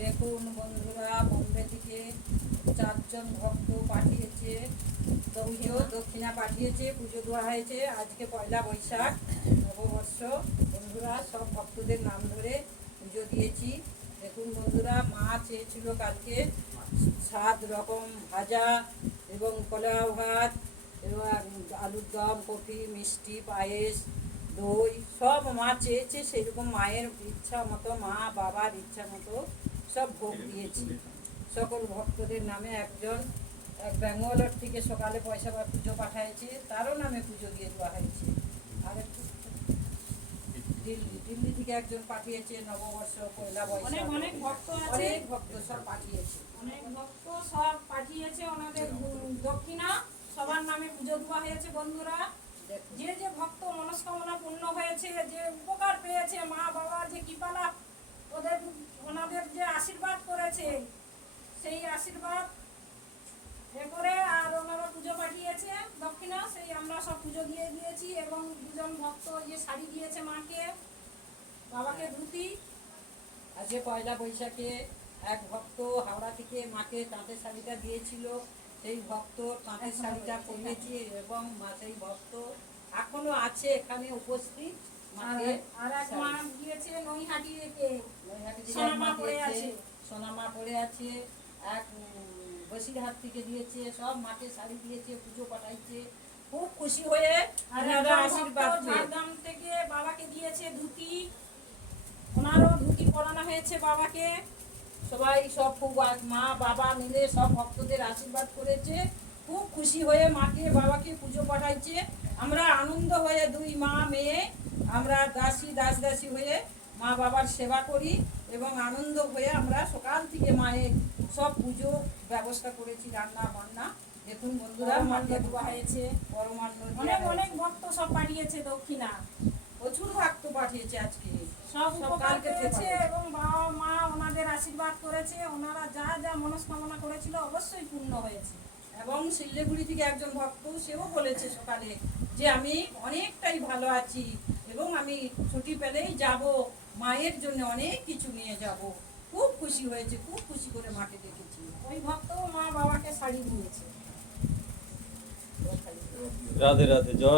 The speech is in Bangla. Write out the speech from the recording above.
দেখুন বন্ধুরা, বোম্বে থেকে 4 জন ভক্ত পাঠিয়েছে, দক্ষিণা পাঠিয়েছে, পুজো দেওয়া হয়েছে। আজকে পয়লা বৈশাখ নববর্ষ। বন্ধুরা, সব ভক্তদের নাম ধরে পুজো দিয়েছি। দেখুন বন্ধুরা, মা চেয়েছিল কালকে 7 রকম ভাজা এবং পোলাও ভাত এবং আলুর দম, কফি, মিষ্টি, পায়েস, দই সব মা চেয়েছে। সেরকম মায়ের ইচ্ছা মতো, মা বাবার ইচ্ছা মতো সব ভোগ দিয়েছি সকল ভক্তদের নামে। এক ব্যাঙ্গালোর থেকে সকালে পয়সা বা পুজো পাঠিয়েছে, তারও নামে পুজো দিয়ে দেওয়া হয়েছে। আর একটু দিল্লি থেকে একজন পাঠিয়েছে নববর্ষ পয়লা বৈশাখ। অনেক ভক্ত সব পাঠিয়েছে, অনেক ভক্ত সব পাঠিয়েছে ওনাদের দক্ষিণা সবার নামে পুজো দেওয়া হয়েছে। বন্ধুরা, যে যে ভক্ত মনস্কামনা পূর্ণ হয়েছে, যে উপকার পেয়েছে, মা বাবার যে কৃপালাভ, ওনাদের যে আশীর্বাদ করেছে, সেই আশীর্বাদ করে আর ওনারা পুজো পাঠিয়েছে দক্ষিণা, সেই আমরা সব পুজো দিয়ে দিয়েছি। এবং দুজন ভক্ত যে শাড়ি দিয়েছে মাকে, বাবাকে ধুতি। আজকে পয়লা বৈশাখে এক ভক্ত হাওড়া থেকে মাকে তাঁতের শাড়িটা দিয়েছিল। সেই ভক্ত তাঁতের শাড়িটা পরিয়েছি এবং সেই ভক্ত এখনো আছে এখানে উপস্থিত। আর এক মা দিয়েছে নৈহাটি থেকে, সোনামা পড়ে আছে। এক বসিরহাট থেকে দিয়েছে, সব মাকে শাড়ি দিয়েছে, পুজো পাঠাইছে, খুব খুশি হয়ে আশীর্বাদ। ঝাড়গ্রাম থেকে বাবাকে দিয়েছে ধুতি, ওনারও ধুতি পরানো হয়েছে বাবাকে। সবাই সব খুব মা বাবা মিলে সব ভক্তদের আশীর্বাদ করেছে, খুব খুশি হয়ে মাকে বাবাকে পুজো পাঠাইছে। আমরা আনন্দ হয়ে দুই মা মেয়ে আমরা দাসী হয়ে মা বাবার সেবা করি এবং আনন্দ হয়ে আমরা সকাল থেকে মায়ের সব পুজো ব্যবস্থা করেছি, রান্না বান্না। দেখুন বন্ধুরা, মাকে দেওয়া হয়েছে, পরমান্ন অনেক ভক্ত সব পাঠিয়েছে দক্ষিণা, প্রচুর ভক্ত পাঠিয়েছে আজকে, সব উপকার পেয়েছে এবং বাবা মা ওনাদের আশীর্বাদ করেছে। ওনারা যা যা মনস্কামনা করেছিল অবশ্যই পূর্ণ হয়েছে। এবং শিলিগুড়ি থেকে একজন ভক্ত, সেও বলেছে সকালে যে আমি অনেকটাই ভালো আছি এবং আমি ছুটি পেলেই যাব, মায়ের জন্য অনেক কিছু নিয়ে যাব। খুব খুশি হয়েছে, খুব খুশি করে মাকে দেখেছি। ওই ভক্ত মা বাবাকে শাড়ি দিয়েছে। রাধে রাধে, জয়।